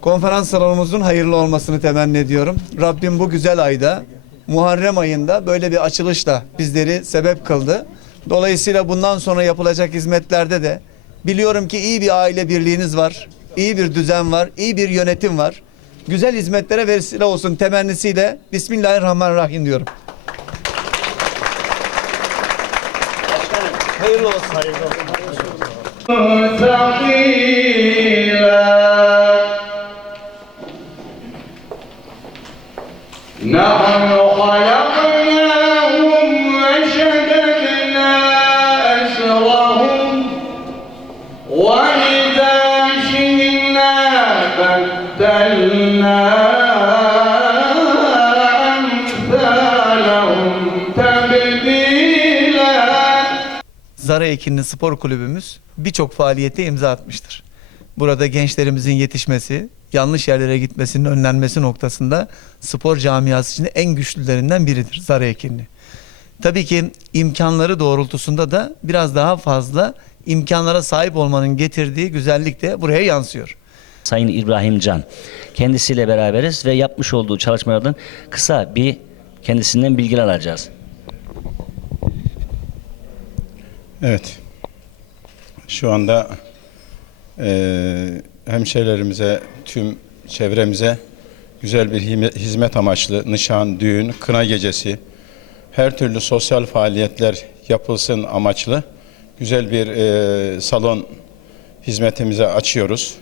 Konferans salonumuzun hayırlı olmasını temenni ediyorum. Rabbim bu güzel ayda, Muharrem ayında böyle bir açılışla bizleri sebep kıldı. Dolayısıyla bundan sonra yapılacak hizmetlerde de biliyorum ki iyi bir aile birliğiniz var, iyi bir düzen var, iyi bir yönetim var. Güzel hizmetlere vesile olsun temennisiyle Bismillahirrahmanirrahim diyorum. Hayırlı olsun. Hayırlı olsun. Hayırlı olsun. Zara Ekinli Spor Kulübümüz birçok faaliyete imza atmıştır. Burada gençlerimizin yetişmesi, yanlış yerlere gitmesinin önlenmesi noktasında spor camiası için en güçlülerinden biridir Zara Ekinli. Tabii ki imkanları doğrultusunda da biraz daha fazla imkanlara sahip olmanın getirdiği güzellik de buraya yansıyor. Sayın İbrahim Can. Kendisiyle beraberiz ve yapmış olduğu çalışmalardan kısa bir kendisinden bilgi alacağız. Evet. Şu anda eee hemşehrilerimize, tüm çevremize güzel bir hizmet amaçlı nişan, düğün, kına gecesi, her türlü sosyal faaliyetler yapılsın amaçlı güzel bir eee, salon hizmetimize açıyoruz.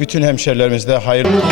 Bütün hemşehrilerimizde hayırlı